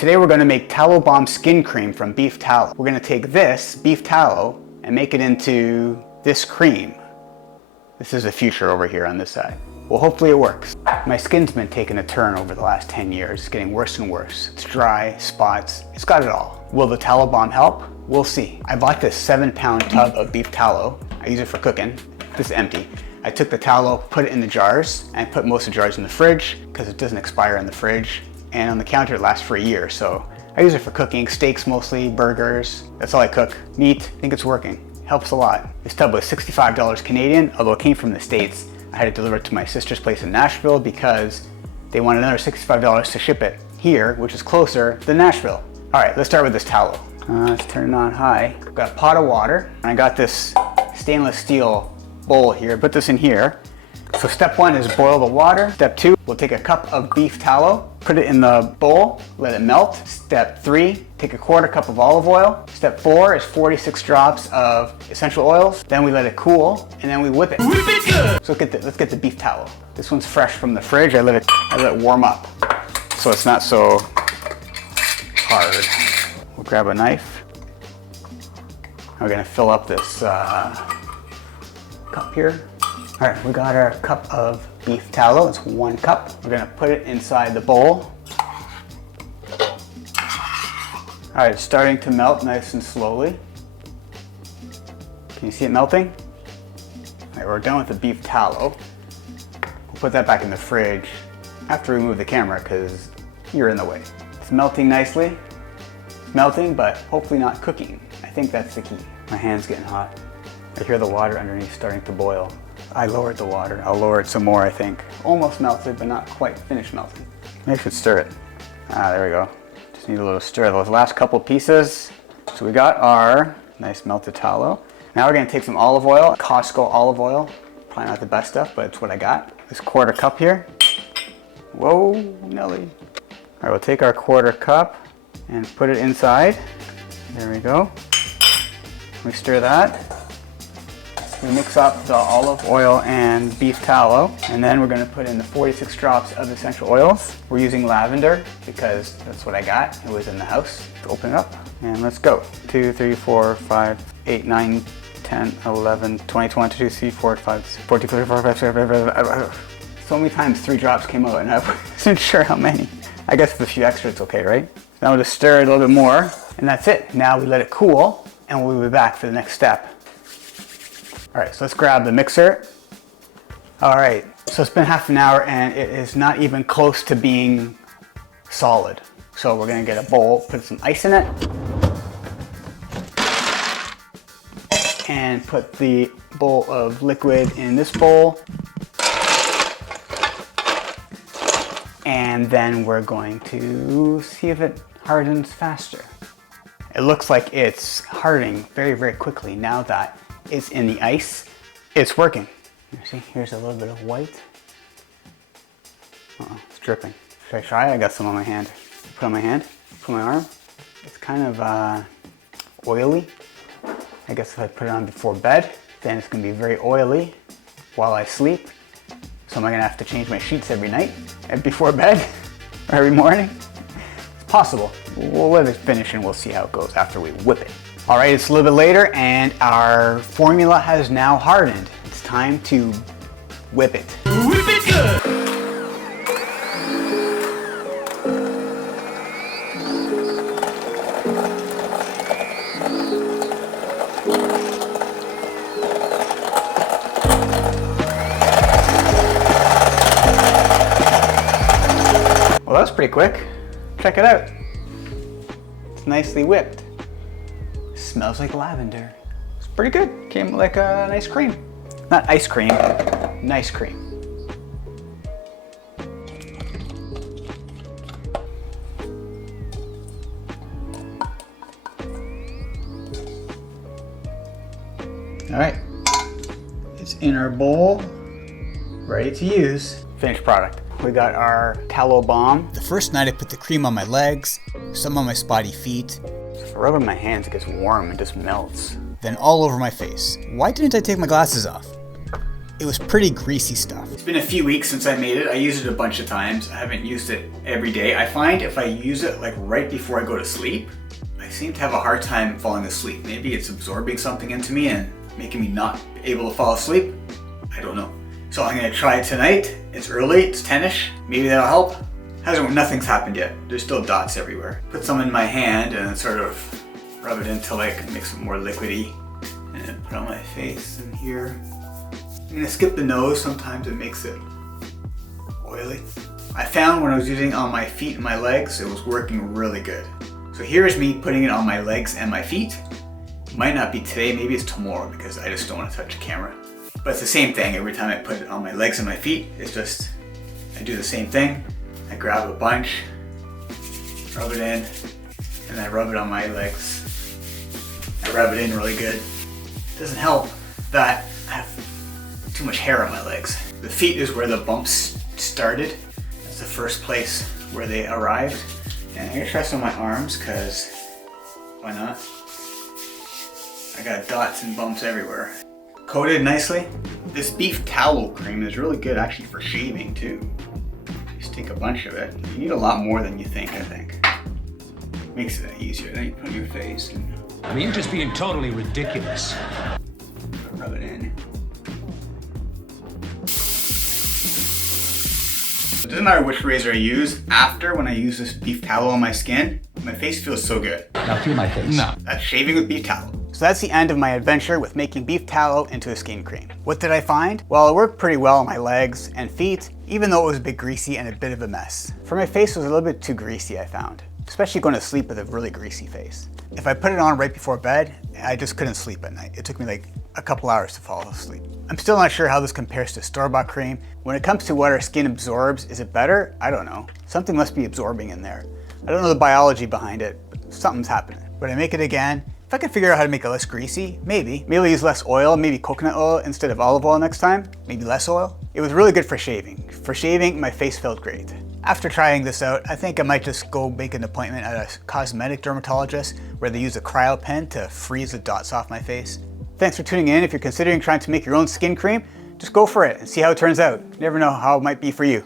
Today we're gonna make Tallow Balm Skin Cream from Beef Tallow. We're gonna take this beef tallow and make it into this cream. This is the future over here on this side. Well, hopefully it works. My skin's been taking a turn over the last 10 years. It's getting worse and worse. It's dry, spots, it's got it all. Will the Tallow Balm help? We'll see. I bought this 7-pound tub of beef tallow. I use it for cooking. This is empty. I took the tallow, put it in the jars, and put most of the jars in the fridge because it doesn't expire in the fridge. And on the counter it lasts for a year. So I use it for cooking, steaks mostly, burgers. That's all I cook. Meat, I think it's working. Helps a lot. This tub was $65 Canadian, although it came from the States. I had it delivered to my sister's place in Nashville because they wanted another $65 to ship it here, which is closer than Nashville. All right, let's start with this tallow. Let's turn it on high. I've got a pot of water, and I got this stainless steel bowl here. Put this in here. So step 1 is boil the water. Step 2, we'll take a cup of beef tallow, put it in the bowl, let it melt. Step 3, take a 1/4 cup of olive oil. Step 4 is 46 drops of essential oils. Then we let it cool, and then we whip it. Whip it good! So let's get the beef tallow. This one's fresh from the fridge. I let it warm up, so it's not so hard. We'll grab a knife. We're gonna fill up this cup here. All right, we got our cup of beef tallow. It's 1 cup. We're gonna put it inside the bowl. All right, it's starting to melt nice and slowly. Can you see it melting? All right, we're done with the beef tallow. We'll put that back in the fridge after we move the camera because you're in the way. It's melting nicely. It's melting, but hopefully not cooking. I think that's the key. My hand's getting hot. I hear the water underneath starting to boil. I lowered the water. I'll lower it some more, I think. Almost melted, but not quite finished melting. Maybe I should stir it. There we go. Just need a little stir. Those last couple pieces. So we got our nice melted tallow. Now we're gonna take some olive oil, Costco olive oil. Probably not the best stuff, but it's what I got. This 1/4 cup here. Whoa, Nelly. All right, we'll take our 1/4 cup and put it inside. There we go. We stir that. We mix up the olive oil and beef tallow, and then we're gonna put in the 46 drops of essential oils. We're using lavender because that's what I got. It was in the house. Let's open it up and let's go. 2, 3, 4, 5, 8, 9, 10, 11, 20, 22, 3, 4, 5, 14, 15, 14, 15, so many times 3 drops came out and I wasn't sure how many. I guess with a few extra it's okay, right? Now we'll just stir it a little bit more and that's it. Now we let it cool and we'll be back for the next step. All right, so let's grab the mixer. All right, so it's been half an hour and it is not even close to being solid. So we're gonna get a bowl, put some ice in it, and put the bowl of liquid in this bowl. And then we're going to see if it hardens faster. It looks like it's hardening very, very quickly now that it's in the ice. It's working. You see, here's a little bit of white. Uh-oh, it's dripping. Should I try? I got some on my hand. Put on my hand, put on my arm. It's kind of oily. I guess if I put it on before bed, then it's gonna be very oily while I sleep. So am I gonna have to change my sheets every night and before bed or every morning? It's possible. We'll let it finish and we'll see how it goes after we whip it. All right, it's a little bit later and our formula has now hardened. It's time to whip it. Whip it good! Well, that was pretty quick. Check it out. It's nicely whipped. Smells like lavender. It's pretty good. Came like an ice cream. Not ice cream, nice cream. All right, it's in our bowl, ready to use. Finished product. We got our Tallow Balm. The first night I put the cream on my legs, some on my spotty feet. If I rub it in my hands, it gets warm and just melts. Then all over my face. Why didn't I take my glasses off? it was pretty greasy stuff. It's been a few weeks since I made it. I used it a bunch of times. I haven't used it every day. I find if I use it like right before I go to sleep, I seem to have a hard time falling asleep. Maybe it's absorbing something into me and making me not able to fall asleep. I don't know. So I'm gonna try it tonight. It's early, it's 10ish. Maybe that'll help. Nothing's happened yet. There's still dots everywhere. Put some in my hand and then sort of rub it in till like makes it more liquidy. And then put it on my face and here. I'm gonna skip the nose. Sometimes it makes it oily. I found when I was using it on my feet and my legs, it was working really good. So here's me putting it on my legs and my feet. It might not be today, maybe it's tomorrow because I just don't want to touch the camera. But it's the same thing. Every time I put it on my legs and my feet, it's just, I do the same thing. I grab a bunch, rub it in, and I rub it on my legs. I rub it in really good. It doesn't help that I have too much hair on my legs. The feet is where the bumps started. That's the first place where they arrived. And I'm gonna try some on my arms, because why not? I got dots and bumps everywhere. Coated nicely. This beef tallow cream is really good actually for shaving too. Just take a bunch of it. You need a lot more than you think, I think. Makes it easier. Then you put it on your face and... I mean, you're just being totally ridiculous. Rub it in. It doesn't matter which razor I use. After, when I use this beef tallow on my skin, my face feels so good. Now feel my face. No, that's shaving with beef tallow. So that's the end of my adventure with making beef tallow into a skin cream. What did I find? Well, it worked pretty well on my legs and feet, even though it was a bit greasy and a bit of a mess. For my face, it was a little bit too greasy, I found. Especially going to sleep with a really greasy face. If I put it on right before bed, I just couldn't sleep at night. It took me like a couple hours to fall asleep. I'm still not sure how this compares to store-bought cream. When it comes to what our skin absorbs, is it better? I don't know. Something must be absorbing in there. I don't know the biology behind it, but something's happening. Would I make it again? If I could figure out how to make it less greasy, maybe. Maybe I'll use less oil, maybe coconut oil instead of olive oil next time. Maybe less oil. It was really good for shaving. For shaving, my face felt great. After trying this out, I think I might just go make an appointment at a cosmetic dermatologist where they use a cryo pen to freeze the dots off my face. Thanks for tuning in. If you're considering trying to make your own skin cream, just go for it and see how it turns out. You never know how it might be for you.